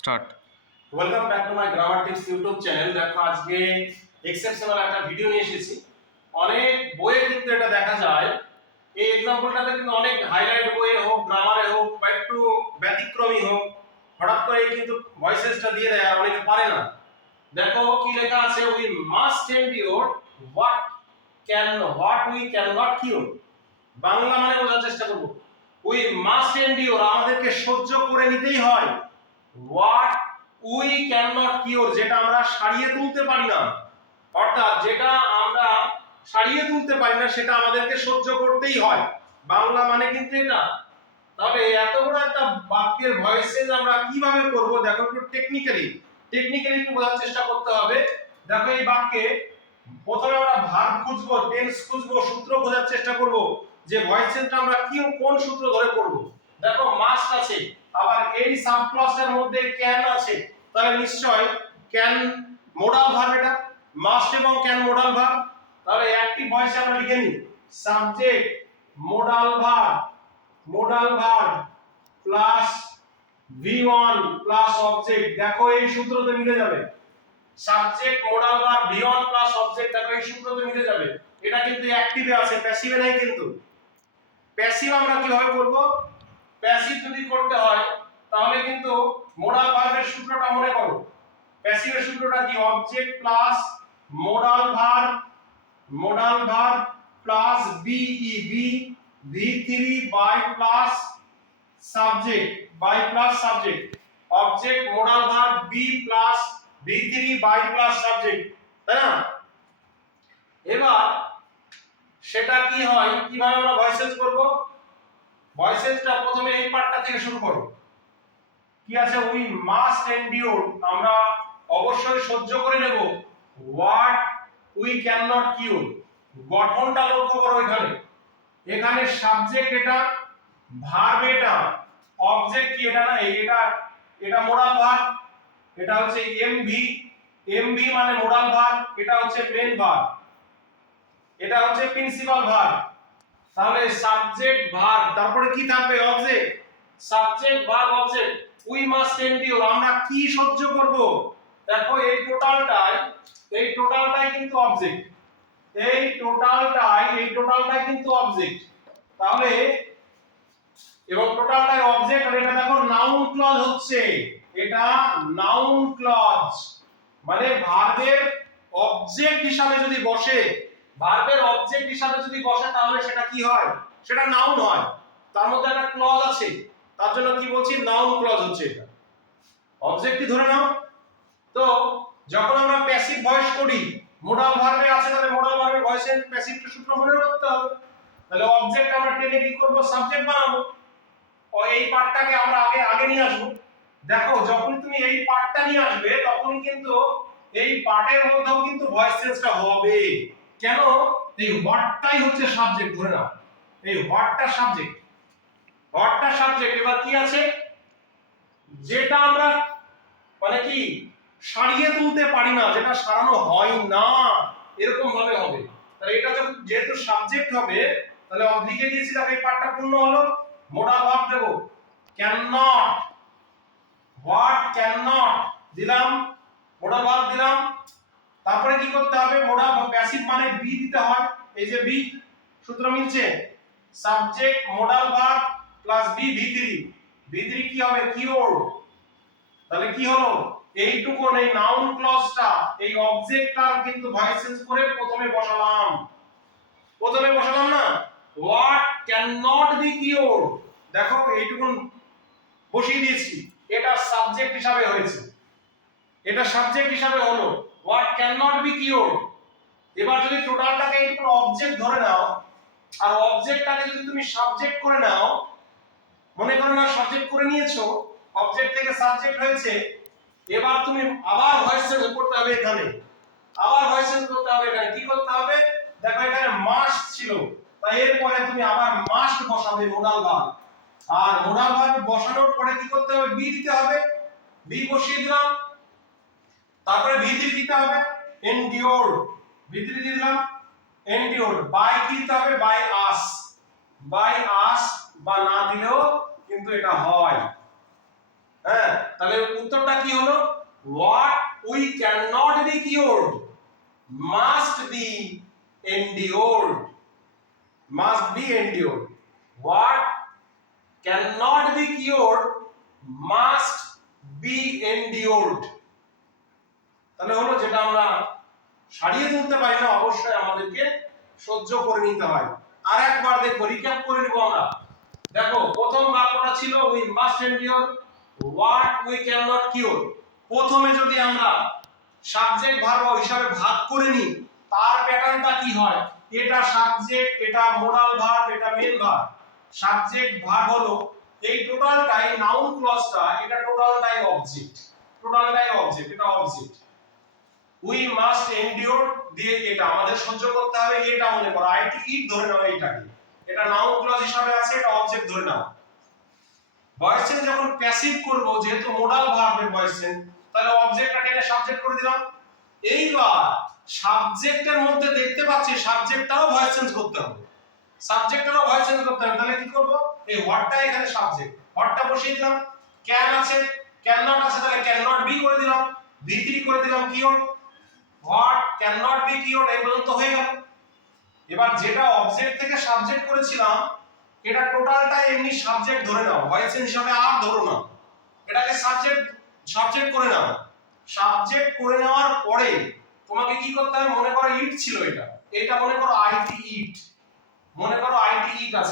Start. Welcome back to my grammar YouTube channel দেখো, আজকে exceptional একটা ভিডিও নিয়ে এসেছি। অনেক বইয়ে কিন্তু এটা দেখা যায়। এই এক্সাম্পলটাতে কিন্তু অনেক হাইলাইট বইয়ে হোক গ্রামারে হোক, বা একটু ব্যতিক্রমী হোক, হঠাৎ করে কিন্তু ভয়েসেসটা দিয়ে দেয় অনেকে পারে না। দেখো, কি লেখা আছে? We must endure what can what we can not cure Bangla মানে বোঝার চেষ্টা করব। উই মাস্ট এন্ডিওর আমাদেরকে সহ্য করে নিতেই হয়। What we can not cure যেটা আমরা সারিয়ে তুলতে পারি না। অর্থাৎ যেটা আমরা সারিয়ে তুলতে পারি না, সেটা আমাদেরকে সহ্য করতেই হয়। বাংলা মানে কিন্তু এটা। তবে এত বড় একটা বাক্যের ভয়েসেজ আমরা কীভাবে করব, দেখো একটু টেকনিক্যালি টেকনিক্যালি একটু বোঝার চেষ্টা করতে হবে। দেখো এই বাক্যে প্রথমে আমরা ভার্ব খুঁজবো টেন্স খুঁজবো, সূত্র খোঁজার চেষ্টা করব। যে ভয়েস আমরা কি, কোন সূত্র ধরে করব? দেখো মাস্ট আছে। আবার এই সাবক্লসের মধ্যে ক্যান আছে। তাহলে নিশ্চয় ক্যান মোডাল ভার্ব এটা। মাস্ট এবং ক্যান মোডাল ভার্ব তাহলে অ্যাক্টিভ ভয়েসে আমরা লিখে নিই। Subject modal verb modal verb plus V1 plus object দেখো এই সূত্রতে মিলে যাবে। Subject modal verb V1 plus object দেখো এই সূত্রতে মিলে যাবে। এটা কিন্তু অ্যাক্টিভে আছে প্যাসিভে নাই কিন্তু। প্যাসিভ আমরা কীভাবে করব? প্যাসিভ যদি করতে হয়, তাহলে কিন্তু মোডাল ভার্বের সূত্রটা মনে করো। প্যাসিভের সূত্রটা কি? Object plus modal verb modal verb plus be be V three by plus subject by plus subject object modal verb be plus V three by plus subject তাই না? এবার সেটা কি হয়? কীভাবে আমরা ভয়েসেজ করব? ভয়েসেজটা প্রথমে এই পার্টটা থেকে শুরু করো। কি আছে? উই মাস্ট এন্ডিওর আমরা অবশ্যই সহ্য করে নেব। What we can not cure গঠনটা লক্ষ্য করো এখানে। এখানে সাবজেক্ট এটা ভার্ব এটা। অবজেক্ট কি? এটা না এটা এটা মোডাল ভার্ব এটা হচ্ছে এমভি এমভি মানে মোডাল ভার্ব এটা হচ্ছে মেন ভার্ব এটা হচ্ছে প্রিন্সিপাল ভার্ব তাহলে সাবজেক্ট ভার্ব তারপরে কি থাকবে? Object subject verb object we must endure আমরা কি সহ্য করব? দেখো এই টোটালটাই এই টোটালটাই কিন্তু অবজেক্ট এই টোটালটাই এই টোটালটাই কিন্তু অবজেক্ট তাহলে এবং টোটালটাই অবজেক্ট আর এটা দেখো নাউন ক্লজ হচ্ছে। এটা নাউন ক্লজ মানে ভার্বের অবজেক্ট হিসাবে যদি বসে ভার্বের অবজেক্ট হিসাবে যদি বসে, তাহলে সেটা কি হয়? সেটা নাউন হয়। তার মধ্যে একটা ক্লজ আছে। তার জন্য কি বলছি? নাউন ক্লজ হচ্ছে এটা। অবজেক্টই ধরে নাও। তো, যখন আমরা প্যাসিভ ভয়েস করি মোডাল ভার্বে আছে, তাহলে মোডাল ভার্বের ভয়েসের প্যাসিভটা সূত্র মনে রাখতে হবে। তাহলে অবজেক্ট আমরা টেনে কি করব? সাবজেক্ট বানাবো। ও, এই পার্টটাকে আমরা আগে আগে নিয়ে আসব। দেখো যখন তুমি এই পার্টটা নিয়ে আসবে, তখনই কিন্তু এই পার্টের মধ্যেও কিন্তু ভয়েস চেঞ্জটা হবে। কেন? এই হোয়াটটাই হচ্ছে সাবজেক্ট ধরে নাও। এই হোয়াটটা সাবজেক্ট হোয়াটটা সাবজেক্ট এবার কি আছে? যেটা আমরা মানে কি, সারিয়ে তুলতে পারি না, যেটা সারানো হয় না এরকম ভাবে হবে। তাহলে এটা যখন, যেহেতু সাবজেক্ট হবে, তাহলে লিখে দিয়েছি দেখো এই পার্টটা পূর্ণ হলো। Modal verb Dev. Can not what can not দিলাম। মোডা ভাব দিলাম। তারপরে কি করতে হবে? মোডা প্যাসিভ মানে বি দিতে হয়। এই যে বি সূত্র মিলছে। Subject modal verb plus be V three V three কি হবে? কিওয়ার্ড তাহলে কি হলো? এইটুকু এই নাউন ক্লজটা এই অবজেক্টটার কিন্তু ভয়েস করে প্রথমে বসালাম। প্রথমে বসালাম না? What can not be cure দেখো, এইটুকু বসিয়ে দিয়েছি। এটা সাবজেক্ট হিসাবে হয়েছে। এটা সাবজেক্ট হিসাবে হলো। What can not be cure এবার যদি টোটালটাকে এইটুকু অবজেক্ট ধরে নাও, আর অবজেক্টটাকে যদি তুমি সাবজেক্ট করে নাও, মনে করো না সাবজেক্ট করে নিয়েছো অবজেক্ট থেকে সাবজেক্ট হয়েছে, এবার তুমি আবার ভয়েস করতে হবে এখানে। আবার ভয়েস করতে হবে এখানে। কি করতে হবে? দেখো এখানে মাস্ট ছিল। তাই এরপরে তুমি আবার মাস্ট বসাবে মোডাল ভার্ব আর মোডাল ভার্ব বসানোর পরে কি করতে হবে? বি দিতে হবে। বি বসিয়ে দিলাম। তারপরে ভি থ্রি দিতে হবে। এনডিওর ভি থ্রি দিলাম। এনডিওর বাই কি দিতে হবে? বাই আস বাই আস বা না দিলেও কিন্তু এটা হয়। হ্যাঁ তাহলে উত্তরটা কি হলো? What we can not be cured must be endured must be endured what can not be cured must be endured তাহলে হলো যেটা আমরা সারিয়ে তুলতে পারি না, অবশ্যই আমাদেরকে সহ্য করে নিতে হয়। আর একবার দেখো রিক্যাপ করে নিব আমরা। দেখো, প্রথম বাক্যটা ছিল we must endure what we can not cure প্রথমে যদি আমরা সাবজেক্ট ভার্ব হিসাবে ভাগ করে নিই, তার প্যাটার্নটা কি হয়? এটা সাবজেক্ট এটা মোডাল ভার্ব এটা মেন ভার্ব সাবজেক্ট ভার্ব হলো, এই টোটালটাই নাউন ক্লজটা এটা টোটালটাই অবজেক্ট টোটালটাই অবজেক্ট এটা অবজেক্ট উই মাস্ট এন্ডিওর দিয়ে এটা আমাদের সহ্য করতে হবে, এটা মনে করো। আইটি ইট ধরে নাও এইটাকে। এটা নাউন ক্লজ হিসাবে আছে, এটা অবজেক্ট ধরে নাও। ভয়েস চেঞ্জ যখন প্যাসিভ করব, যেহেতু মোডাল ভার্বের ভয়েস চেঞ্জ তাহলে অবজেক্টটা টেনে সাবজেক্ট করে দিলাম। এইবার সাবজেক্টের মধ্যে দেখতে পাচ্ছি সাবজেক্টটাও ভয়েস চেঞ্জ করতে হবে। সাবজেক্টটাও ভয়েস চেঞ্জ করতে হবে। তাহলে কি করব? এই হোয়াটটা এখানে সাবজেক্ট হোয়াটটা বসিয়ে দিলাম। ক্যান আছে। ক্যান নট আছে, তাহলে ক্যান নট বি করে দিলাম। বি করে দিলাম, কি cure what can not be cure এই পর্যন্ত হয়ে গেল। এবার যেটা অবজেক্ট থেকে সাবজেক্ট করেছিলাম, এটা টোটালটা এমনি সাবজেক্ট ধরে নাও। ভয়েস হিসাবে আর ধরো না। এটাকে সাবজেক্ট সাবজেক্ট করে নাও। সাবজেক্ট করে নেওয়ার পরে তোমাকে কি করতে হবে? মনে করো ইট ছিল এটা। এটা মনে করো আইটি ইট মনে করো আইটি ইট আছে।